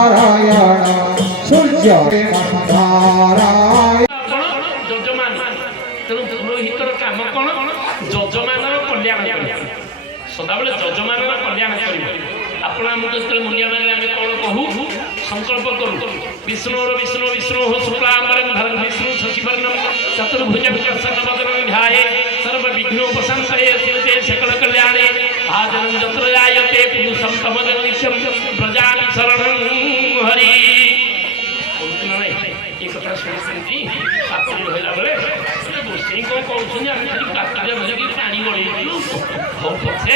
नारायण सूर्य नारायण যজমান তেଣୁ ପୁରୋହିତର କାମ କ'ଣ ଯଜମାନର କଲ୍ୟାଣ କରିବା ସଦାବେଳେ ଯଜମାନର କଲ୍ୟାଣ କରିବ ଆପଣ ଆମକୁ ଯେତେବେଳେ ମୁଣ୍ଡିଆ ମାରିଲେ ଆମେ କ'ଣ କହୁ ସଂକଳ୍ପ କରୁ ବିଷ୍ଣୁର ବିଷ୍ଣୁ ବିଷ୍ଣୁ ଶୁକ୍ଲାମ୍ବରଂ ଧରଂ ବିଷ୍ଣୁ ଶଶିବର୍ଣ୍ଣଂ ଚତୁର୍ଭୁଜ ବିକର୍ଷଣବଦनं ଧ୍ୟାୟେ ସର୍ବ ବିଘ୍ନ ଉପଶାନ୍ତये ଶିବତେ ସକଳ କଲ୍ୟାଣେ ଭାଜनं ଯତ୍ର ଜାୟତେ ପୁରୁଷଂ ତମଦଂ ନିତ୍ୟଂ ବ୍ରଜାମି ଶରଣଂ ହରି ଏ କଥା ଶୁଣିଛନ୍ତି ପାଖରେ ରହିଲା ବେଳେ ଗୋଷ୍ଠୀ କ'ଣ କହୁଛନ୍ତି ଆମେ ଖାଲି କାକରେ ଧରିକି ପାଣି ଗଳେଇଥିଲୁ ହଉ ପଛେ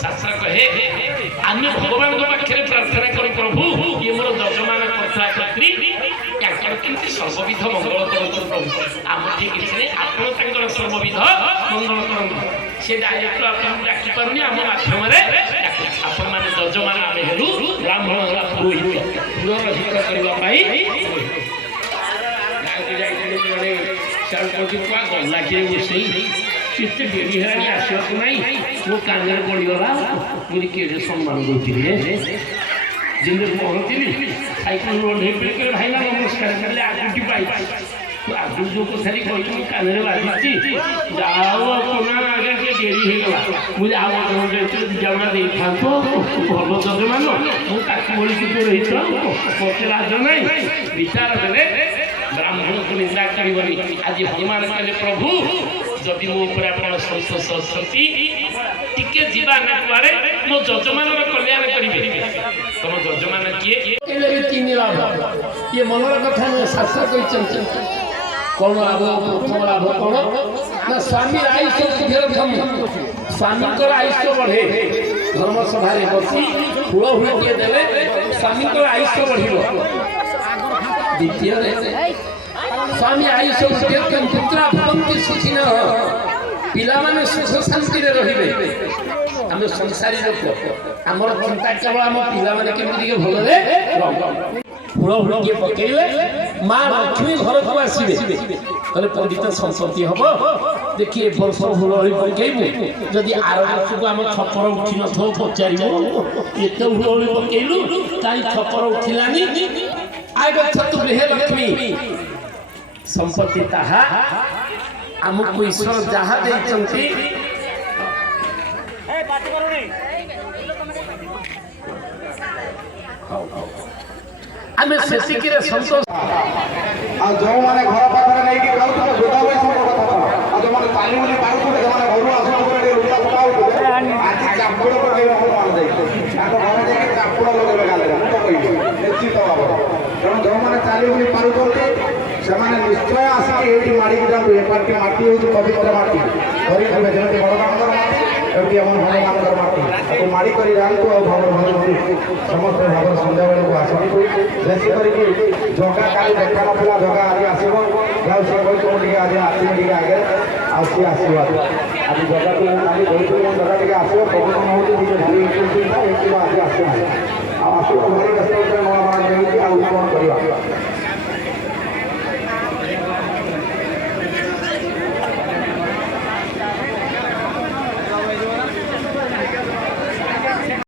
ଶାସ୍ତ୍ର କହେ ଆମେ ଭଗବାନଙ୍କ ପାଖରେ ପ୍ରାର୍ଥନା କରୁ ପ୍ରଭୁ ଇଏ ମୋର ଯଜମାନ କର୍ତ୍ତା କର୍ତ୍ରୀ ୟାଙ୍କର କେମିତି ସର୍ବବିଧ ମଙ୍ଗଳ କରନ୍ତୁ ପ୍ରଭୁ ଆମର ଠିକ କିଛି ନାହିଁ ଆପଣ ତାଙ୍କର ସର୍ବବିଧ ମଙ୍ଗଳ କରନ୍ତୁ ସେ ଡାଇରେକ୍ଟ ଆପଣଙ୍କୁ ଡାକିପାରୁନି ଆମ ମାଧ୍ୟମରେ ଆପଣମାନେ ଯଜମାନ ଆମେ ହେଲୁ ବ୍ରାହ୍ମଣ ପୁରୋହିତ ପୁରର ହିତ କରିବା ପାଇଁ ଯାଇଥିଲେ ଗଲା କିଏ ରୋଷେଇ କେତେ ଡେରି ହେଲାଣି ଆସିବାକୁ ନାହିଁ ମୋ କାନରେ ପଡ଼ିଗଲା ମୁଁ କିଏ ସମ୍ମାନ ଦେଉଥିଲି ଯେମିତି ପହଞ୍ଚିଲି ସାଇକେଲ ଓହ୍ଲେଇ ପଡ଼ିକରି ଭାଇନା ନମସ୍କାର କଲେ ଆଗୁଟି ପାଇଛି ଆଗରୁ ଯେଉଁ କଥାଟି କହିଲି ମୁଁ କାନରେ ବାଜିଛି ଯାଉ ଆପଣ ଆଜ୍ଞା ଟିକେ ଡେରି ହେଇଗଲା ମୁଁ ଆଉ ଦିଜାଗୁଡ଼ା ଦେଇଥାନ୍ତୁ ଭଲ ଯଜମାନ ମୁଁ ତାକୁ ଭଳି କିଛି ରହିଛ ମୋତେ ଲାଜ ନାହିଁ ବିଚାର ଦେଲେ ବ୍ରାହ୍ମଣକୁ ନିନ୍ଦା କରିବନି ଆଜି ହନୁମାନ କହିଲେ ପ୍ରଭୁ ଯଦି ମୋ ଉପରେ ଆପଣ ସନ୍ତୋଷ ଅଛନ୍ତି ଟିକେ ଯିବା ନା କୁଆଡ଼େ ମୋ ଯଜମାନର କଲ୍ୟାଣ କରିବେ ତମ ଯଜମାନ କିଏ ତିନି ଲାଭ ଇଏ ମନର କଥା ନୁହେଁ ଶାସ୍ତ୍ର କହିଛନ୍ତି କ'ଣ ଲାଭ ପ୍ରଥମ ଲାଭ କ'ଣ ନା ସ୍ୱାମୀ ଆୟୁଷ ସ୍ୱାମୀଙ୍କର ଆୟୁଷ ବଢ଼େ ଧର୍ମସଭାରେ ବସି ଫୁଳ ହୁଳଟିଏ ଦେଲେ ସ୍ୱାମୀଙ୍କର ଆୟୁଷ ବଢ଼ିବ ଦ୍ୱିତୀୟରେ ସ୍ୱାମୀ ଆୟୁଷ ପୁତ୍ରା ଭବନ୍ତି ସୁଖିନ ପିଲାମାନେ ସୁଖ ଶାନ୍ତିରେ ରହିବେ ଆମେ ସଂସାରୀ ଲୋକ ଆମର ଚିନ୍ତା କେବଳ ଆମ ପିଲାମାନେ କେମିତି ଟିକେ ଭଲରେ ଫୁଳ ଫୁଳଟିଏ ପକେଇଲେ ମା ଲକ୍ଷ୍ମୀ ଘରକୁ ଆସିବେ କହିଲେ ପଣ୍ଡିତ ସମ୍ପତ୍ତି ହବ ଦେଖି ଏ ବର୍ଷ ହୁଳହୁଳି ପକେଇବୁ ଯଦି ଆର ବର୍ଷକୁ ଆମ ଛପର ଉଠି ନଥିବ ପଚାରିବୁ ଏତେ ହୁଳହୁଳି ପକେଇଲୁ କାହିଁ ଛପର ଉଠିଲାନି ଆଗଛତୁ ଗୃହେ ଲକ୍ଷ୍ମୀ ସମ୍ପତ୍ତି ତାହା ଆମକୁ ଈଶ୍ୱର ଯାହା ଦେଇଛନ୍ତି ଆମେ ସେତିକିରେ ସନ୍ତୋଷ ଆଉ ଯେଉଁମାନେ ଘର ପାଖରେ ନେଇକି ଖାଉଥିଲେ ଗୋଦା ବୈଷୟିକ କଥା ଆଉ ଯେଉଁମାନେ ପାଣି ବୁଲି ପାରୁଥିଲେ ସେମାନେ ଘରୁ ଆସୁଥିଲେ ଲୁଟା ଫୁଟା ହଉଥିଲେ ଆଜି ଚାପୁଡ଼ ପକେଇବାକୁ ମନ ଦେଇଥିଲେ ତାଙ୍କ ଘରେ ଯାଇକି ଚାପୁଡ଼ ଲଗେଇବେ ଗାଲିରେ ମୁଁ ତ କହିବି ନିଶ୍ଚିତ ଭାବରେ ତେଣୁ ଯେଉଁମାନେ ଚାଲି ବୁଲି ପାରୁଛନ୍ତି ସେମାନେ ନିଶ୍ଚୟ ଆସିକି ଏଇଠି ମାଡ଼ିକି ଯାଆନ୍ତୁ ଏ ପାର୍ଟି ମାଟି ହେଉଛି ପବିତ୍ର ମାଟି ଧରିଥିବେ ଯେମିତି ଭଗବାନଙ୍କର ମାଟି ଏମିତି ଆମର ଭଗବାନଙ୍କର ମାଟି ତାକୁ ମାଡ଼ି କରି ଯାଆନ୍ତୁ ଆଉ ସମସ୍ତେ ଭାବରେ ସନ୍ଧ୍ୟାବେଳକୁ ଆସନ୍ତୁ ବେଶୀ କରିକି ଜଗା କାଲି ଦେଖା ନଥିଲା ଜଗା ଆଜି ଆସିବ ଯାଉ ସିଏ କହିଛି ମୁଁ ଟିକେ ଆଜି ଆସିବି ଟିକେ ଆଗେ ଆଉ ସିଏ ଆସିବ ଆଜି ଜଗାକୁ କାଲି କହିଥିଲି ମୁଁ ଜଗା ଟିକେ ଆସିବ ପବନ ହେଉଛି ଟିକେ ଭାରି ଆଜି ଆସିବ ଆଉ ଆସିବ ଭାରି ବ୍ୟସ୍ତ ନୂଆ ମାଳ ହେଉଛି